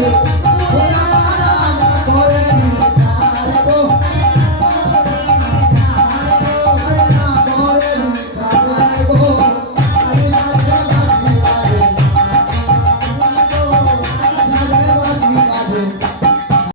Thank you.